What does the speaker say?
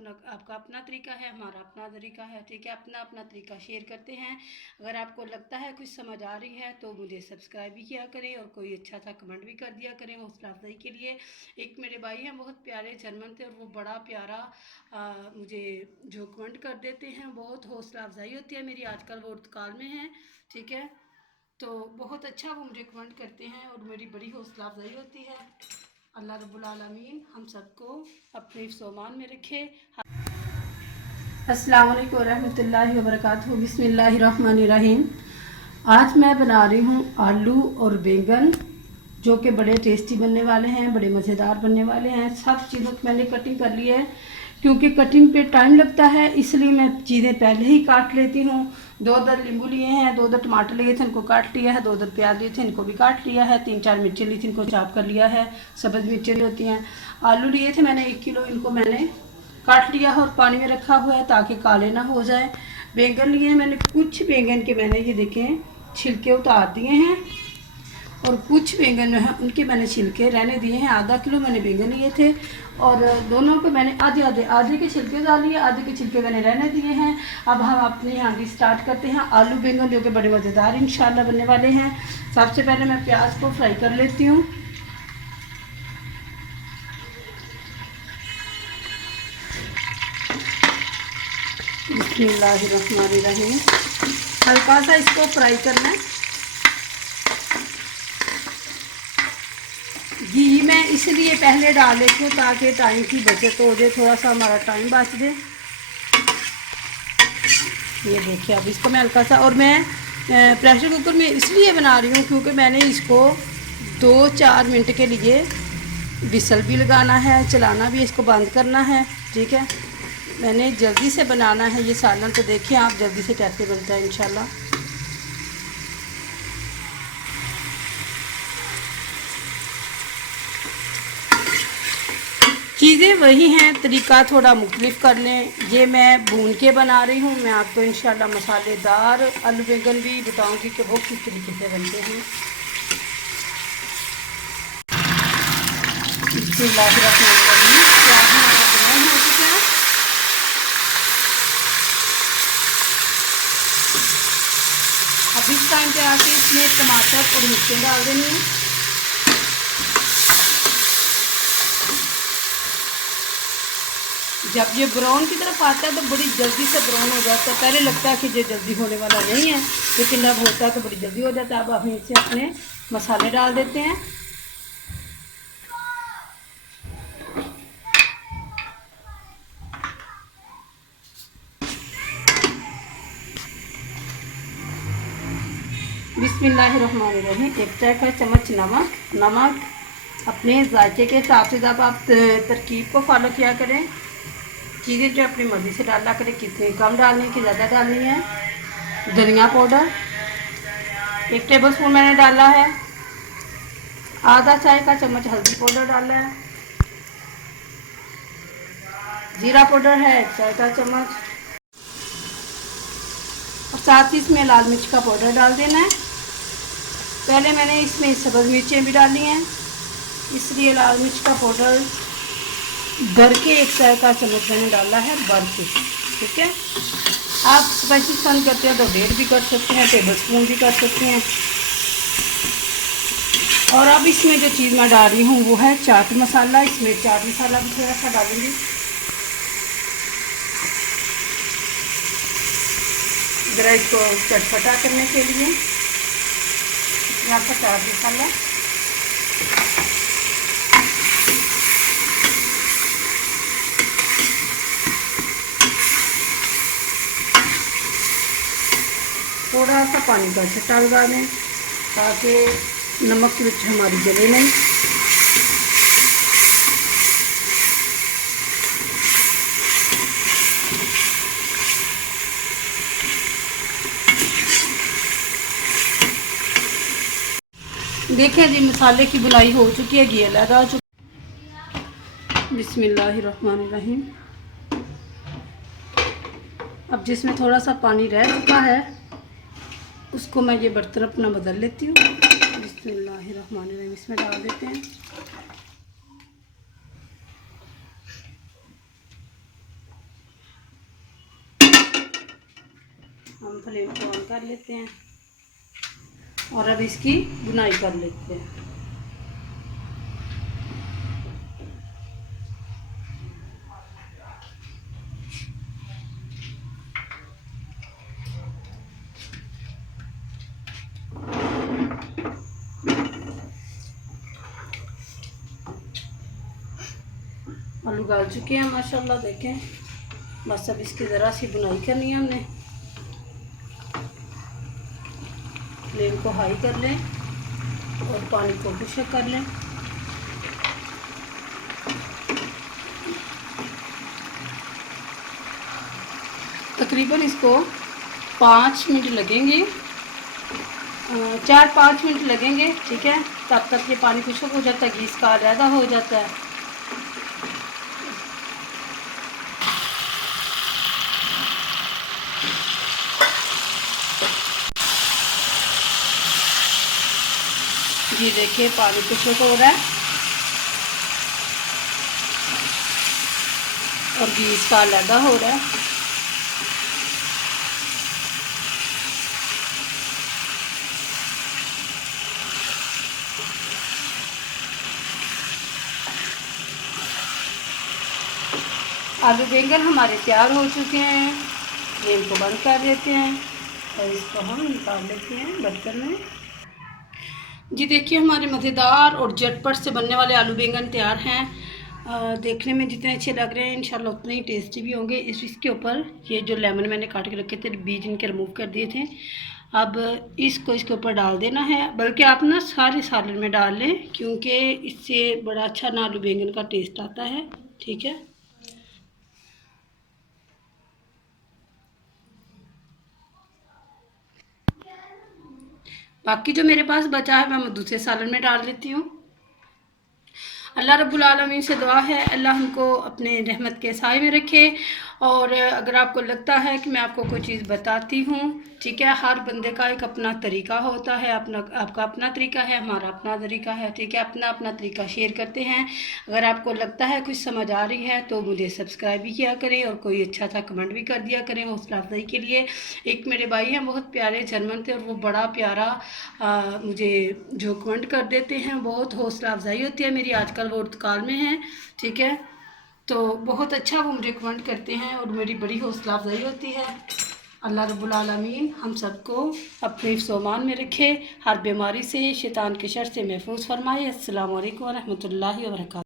आपका अपना तरीका है, हमारा अपना तरीका है, ठीक है। अपना अपना तरीका शेयर करते हैं। अगर आपको लगता है कुछ समझ आ रही है तो मुझे सब्सक्राइब भी किया करें और कोई अच्छा सा कमेंट भी कर दिया करें हौसला अफजाई के लिए। एक मेरे भाई हैं बहुत प्यारे जर्मन थे और वो बड़ा प्यारा मुझे जो कमेंट कर देते हैं, बहुत हौसला अफजाई होती है मेरी। आजकल वो उर्तकाल में हैं, ठीक है, तो बहुत अच्छा वो मुझे कमेंट करते हैं और मेरी बड़ी हौसला अफजाई होती है। अल्लाह रब्बुल आलमीन हम सबको अपने हिफ्ज़-ओ-मान में रखे। अस्सलाम वालेकुम रहमतुल्लाहि व बरकातहू। बिस्मिल्लाहिर्रहमानिर्रहीम। आज मैं बना रही हूँ आलू और बैंगन, जो कि बड़े टेस्टी बनने वाले हैं, बड़े मज़ेदार बनने वाले हैं। सब चीज़ों की मैंने कटिंग कर ली है, क्योंकि कटिंग पे टाइम लगता है, इसलिए मैं चीज़ें पहले ही काट लेती हूँ। 2 अदर नींबू लिए हैं, 2 अदर टमाटर लिए थे, इनको काट लिया है। 2 अदर प्याज लिए थे, इनको भी काट लिया है। 3-4 मिर्चें ली थी, इनको चॉप कर लिया है। सब्ज़ मिर्चें भी होती हैं। आलू लिए थे मैंने 1 किलो, इनको मैंने काट लिया है और पानी में रखा हुआ है ताकि काले ना हो जाए। बैंगन लिए मैंने, कुछ बैंगन के मैंने ये देखें छिलके उतार दिए हैं और कुछ बैंगन जो है उनके मैंने छिलके रहने दिए हैं। आधा किलो मैंने बैंगन लिए थे और दोनों को मैंने आधे के छिलके उतार लिए, आधे के छिलके मैंने रहने दिए हैं। अब हम अपनी हांडी स्टार्ट करते हैं। आलू बैंगन जो कि बड़े मज़ेदार इंशाल्लाह बनने वाले हैं। सबसे पहले मैं प्याज को फ्राई कर लेती हूँ। बिस्मिल्लाहिर्रहमानिर्रहीम। हल्का सा इसको फ्राई करना है। घी मैं इसलिए पहले डाल लेती हूँ ताकि टाइम की बचत हो जाए, थोड़ा सा हमारा टाइम बच जाए। ये देखिए, अब इसको मैं हल्का सा, और मैं प्रेशर कुकर में इसलिए बना रही हूँ क्योंकि मैंने इसको 2-4 मिनट के लिए विसल भी लगाना है, चलाना भी, इसको बंद करना है, ठीक है। मैंने जल्दी से बनाना है ये सालन, तो देखिए आप जल्दी से कैसे बनता है इंशाल्लाह। चीज़ें वही हैं, तरीका थोड़ा मुख्तलिफ कर लें। ये मैं भून के बना रही हूँ। मैं आपको इंशाल्लाह मसालेदार आलू बैंगन भी बताऊँगी कि वो किस तरीके से बनते हैं। अब इस टाइम पे आके इसमें टमाटर और मिर्चें डाल देनी है। जब ये ब्राउन की तरफ आता है तो बड़ी जल्दी से ब्राउन हो जाता है। पहले लगता है कि ये जल्दी होने वाला नहीं है, लेकिन जब होता है तो बड़ी जल्दी हो जाता है। अब हम इसे अपने मसाले डाल देते हैं। बिस्मिल्लाहिर्रहमानिर्रहीम। 1 चाय का चम्मच नमक अपने जायके के हिसाब से जब आप तरकीब को फॉलो किया करें। चीज़ें जो अपनी मर्ज़ी से डाला करें, कितनी कम डालनी है कि ज़्यादा डालनी है। धनिया पाउडर 1 टेबल स्पून मैंने डाला है। आधा चाय का चम्मच हल्दी पाउडर डाला है। जीरा पाउडर है 1 चाय का चम्मच, और साथ ही इसमें लाल मिर्च का पाउडर डाल देना है। पहले मैंने इसमें सब्ज़ मिर्चें भी डाली हैं, इसलिए लाल मिर्च का पाउडर भर के 1 चाय का चम्मच मैंने डाला है, भर के, ठीक है। आप स्पाइसी पसंद करते हैं तो 1.5 भी कर सकते हैं, टेबल स्पून भी कर सकते हैं। और अब इसमें जो चीज़ मैं डाल रही हूँ वो है चाट मसाला। इसमें चाट मसाला भी थोड़ा सा डालूंगी, ज़रा इसको चटपटा करने के लिए। यहाँ पर चाट मसाला, थोड़ा सा पानी का छट्टा लगा दें ताकि नमक की मिर्च हमारी जले नहीं। देखिए जी, मसाले की बुनाई हो चुकी है, घी अलग आ चुका। बिस्मिल्लाहिर्रहमानिर्रहीम। अब जिसमें थोड़ा सा पानी रह चुका है उसको मैं ये बर्तन अपना बदल लेती हूँ। बिस्मिल्लाहिर्रहमानिर्रहीम, इसमें डाल देते हैं। हम फ्लेम को ऑन कर लेते हैं और अब इसकी बुनाई कर लेते हैं। आलू गाल चुके हैं माशाल्लाह, देखें। बस अब इसकी ज़रा सी बुनाई करनी है हमने। फ्लेम को हाई कर लें और पानी को खुश्क कर लें। तकरीबन इसको 5 मिनट लगेंगे, 4-5 मिनट लगेंगे, ठीक है। तब तक ये पानी खुश्क हो जाता है, घी इसका अलहदा हो जाता है। ये देखिए पानी खुश्क हो रहा है और घी इसका अलहदा हो रहा है। आलू बैंगन हमारे तैयार हो चुके हैं। फ्लेम को बंद कर देते हैं और इसको हम निकाल लेते हैं बर्तन में। जी देखिए हमारे मज़ेदार और झटपट से बनने वाले आलू बैंगन तैयार हैं। देखने में जितने अच्छे लग रहे हैं इंशाल्लाह उतने ही टेस्टी भी होंगे। इसके ऊपर ये जो लेमन मैंने काट के रखे थे, बीज इनके रिमूव कर दिए थे। अब इसको इसके ऊपर डाल देना है, बल्कि आप ना सारे सालन में डाल लें, क्योंकि इससे बड़ा अच्छा ना आलू बैंगन का टेस्ट आता है, ठीक है। बाकी जो मेरे पास बचा है मैं दूसरे सालन में डाल लेती हूँ। अल्लाह रब्बुल आलमीन से दुआ है अल्लाह हमको अपने रहमत के साए में रखे। और अगर आपको लगता है कि मैं आपको कोई चीज़ बताती हूँ, ठीक है, हर बंदे का एक अपना तरीका होता है, आपका अपना तरीका है, हमारा अपना तरीका है, ठीक है। अपना अपना तरीका शेयर करते हैं। अगर आपको लगता है कुछ समझ आ रही है तो मुझे सब्सक्राइब भी किया करें और कोई अच्छा सा कमेंट भी कर दिया करें हौसला अफजाई के लिए। एक मेरे भाई हैं बहुत प्यारे जर्मन थे और वो बड़ा प्यारा मुझे जो कमेंट कर देते हैं, बहुत हौसला अफजाई होती है मेरी। आजकल वो इंतकाल में हैं, ठीक है, तो बहुत अच्छा वो मुझे कमेंट करते हैं और मेरी बड़ी हौसला अफजाई होती है। अल्लाह रब्बुल आलमीन हम सबको अपने हिफ्ज़-ओ-अमान में रखे, हर बीमारी से, शैतान के शर से महफूज फरमाए। अस्सलामु अलैकुम व रहमतुल्लाहि व बरकातहू।